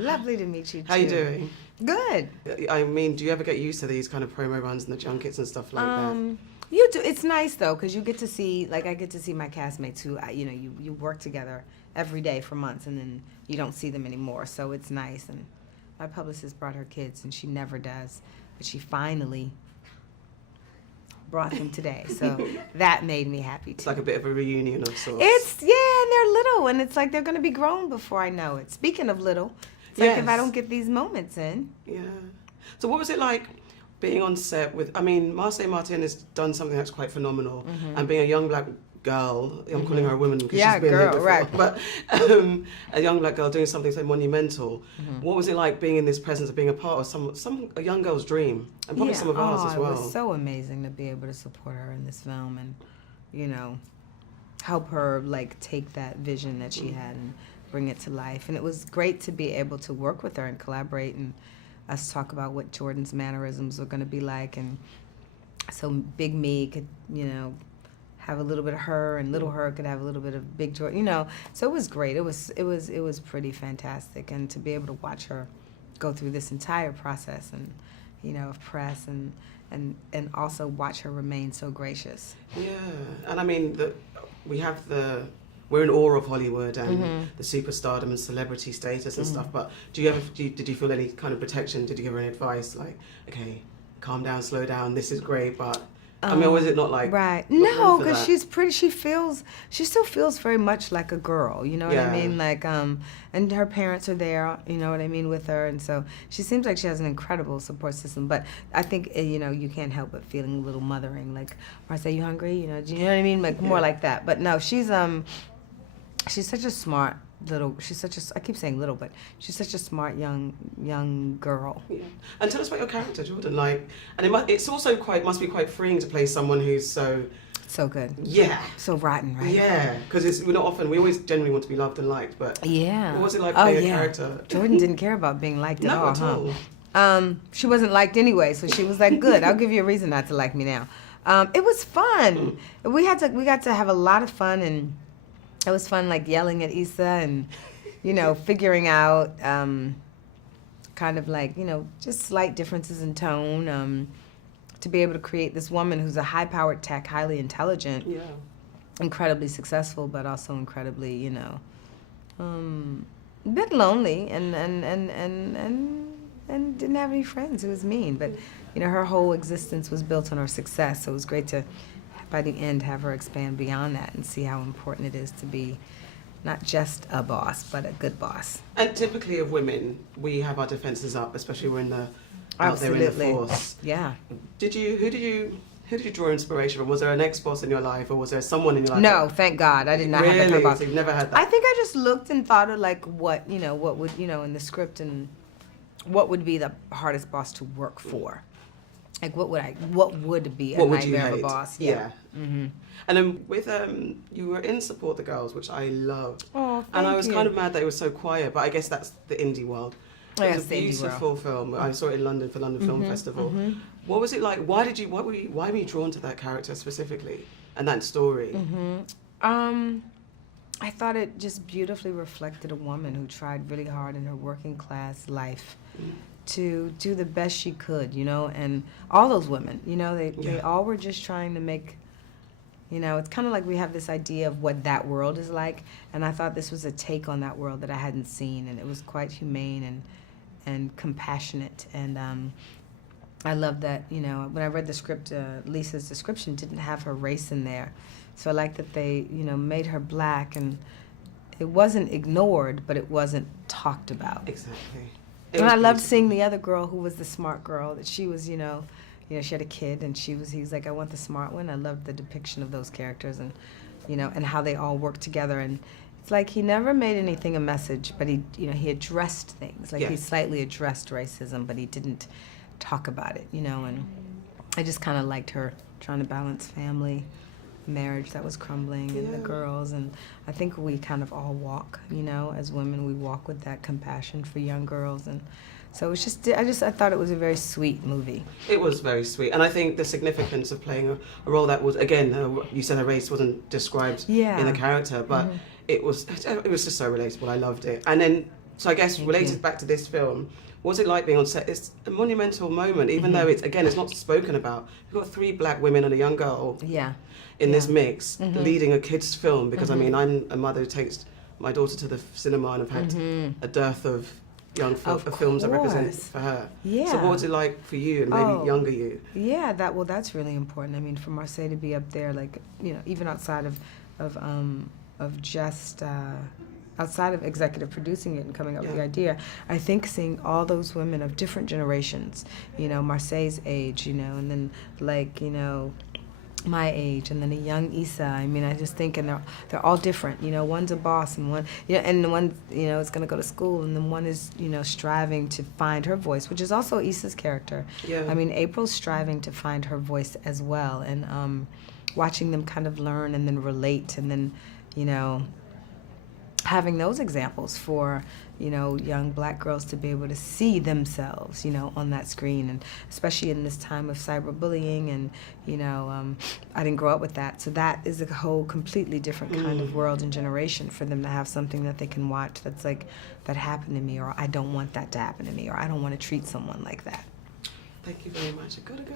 Lovely to meet you too. How you doing? Good. I mean, do you ever get used to these kind of promo runs and the junkets and stuff like that? You do. It's nice though, because you get to see, like, I get to see my castmates who, you work together every day for months, and then you don't see them anymore. So it's nice. And my publicist brought her kids, and she never does, but she finally brought them today. So that made me happy too. It's like a bit of a reunion of sorts. And they're little, and it's like they're going to be grown before I know it. Speaking of little, it's like if I don't get these moments in. Yeah. So what was it like being on set with, I mean, Marsai Martin has done something that's quite phenomenal, and being a young black girl, I'm calling her a woman because she's been here before, right. but a young black girl doing something so monumental. What was it like being in this presence of being a part of a young girl's dream, and probably some of ours as well? It was so amazing to be able to support her in this film and, help her, like, take that vision that she had and bring it to life. And it was great to be able to work with her and collaborate and us talk about what Jordan's mannerisms were going to be like, and so Big Me could, have a little bit of her, and Little Her could have a little bit of Big Jordan, So it was great. It was pretty fantastic, and to be able to watch her go through this entire process and, of press and also watch her remain so gracious. Yeah, and I mean we're in awe of Hollywood and the superstardom and celebrity status and stuff. But did you feel any kind of protection? Did you give her any advice like, okay, calm down, slow down, this is great, but I mean, was it not like... Right. No, because she's pretty, she still feels very much like a girl, you know what I mean? Like, and her parents are there, you know what I mean, with her, and so she seems like she has an incredible support system, but I think, you can't help but feeling a little mothering, like, Marsai, you hungry? Do you know what I mean? Like, more like that. But no, she's such a smart I keep saying little, but she's such a smart young girl. Yeah. And tell us about your character, Jordan. Like, and it's also must be quite freeing to play someone who's so good. Yeah. So rotten, right? Yeah, because we always generally want to be loved and liked, but what was it like playing a character? Jordan didn't care about being liked at all. Not at all. She wasn't liked anyway, so she was like, good, I'll give you a reason not to like me now. It was fun. We got to have a lot of fun, and it was fun, like, yelling at Issa and, figuring out kind of like, just slight differences in tone, to be able to create this woman who's a high-powered tech, highly intelligent, incredibly successful, but also incredibly, a bit lonely and didn't have any friends. It was mean, but, her whole existence was built on her success, so it was great to, by the end, have her expand beyond that and see how important it is to be not just a boss, but a good boss. And typically of women, we have our defenses up, especially when out there in the force. Yeah. Who did you draw inspiration from? Was there an ex-boss in your life, or was there someone in your life? No, thank God, I did not have that kind of boss. So you've never had that? I think I just looked and thought of like what would, in the script, and what would be the hardest boss to work for. Like, what would be a nightmare of a boss? Yeah. Mm-hmm. And then with, you were in Support the Girls, which I loved. Oh, thank And I was you. kind of mad that it was so quiet, but I guess that's the indie world. It was a beautiful film. I saw it in London for London Film Festival. What was it like? Why were you drawn to that character specifically and that story? I thought it just beautifully reflected a woman who tried really hard in her working class life to do the best she could, and all those women, they all were just trying to make, it's kind of like we have this idea of what that world is like, and I thought this was a take on that world that I hadn't seen, and it was quite humane and compassionate, and I love that, when I read the script, Lisa's description didn't have her race in there, so I like that they, made her black, and it wasn't ignored, but it wasn't talked about. Exactly. And I loved seeing the other girl who was the smart girl, that she was, she had a kid, and he's like, I want the smart one. I loved the depiction of those characters, and, and how they all worked together. And it's like he never made anything a message, but he addressed things. Like he slightly addressed racism, but he didn't talk about it, and I just kind of liked her trying to balance family, marriage that was crumbling, and the girls, and I think we kind of all walk, as women, we walk with that compassion for young girls, and so it was just, I thought it was a very sweet movie. It was very sweet, and I think the significance of playing a role that was, again, you said a race wasn't described in the character, but it was just so relatable. I loved it. And then So I guess Thank related you. back to this film, what's it like being on set? It's a monumental moment, even though it's not spoken about. You've got 3 black women and a young girl Yeah. in this Yeah. mix, leading a kid's film, because I mean, I'm a mother who takes my daughter to the cinema and have had a dearth of young films that represent course. for her. Yeah. So what was it like for you and maybe younger you? Yeah, that's really important. I mean, for Marsai to be up there, like, you know, even outside of just outside of executive producing it and coming up with the idea, I think seeing all those women of different generations, you know, Marsai's age, you know, and then like, you know, my age, and then a young Issa. I mean, I just think, and they're all different. You know, one's a boss, and one, you know, and one, you know, is going to go to school, and then one is, you know, striving to find her voice, which is also Issa's character. Yeah. I mean, April's striving to find her voice as well, and watching them kind of learn and then relate, and then, you know, having those examples for, you know, young black girls to be able to see themselves, you know, on that screen, and especially in this time of cyberbullying, and, you know, I didn't grow up with that, so that is a whole completely different kind of world and generation for them to have something that they can watch that's like, that happened to me, or I don't want that to happen to me, or I don't want to treat someone like that. Thank you very much. I gotta go.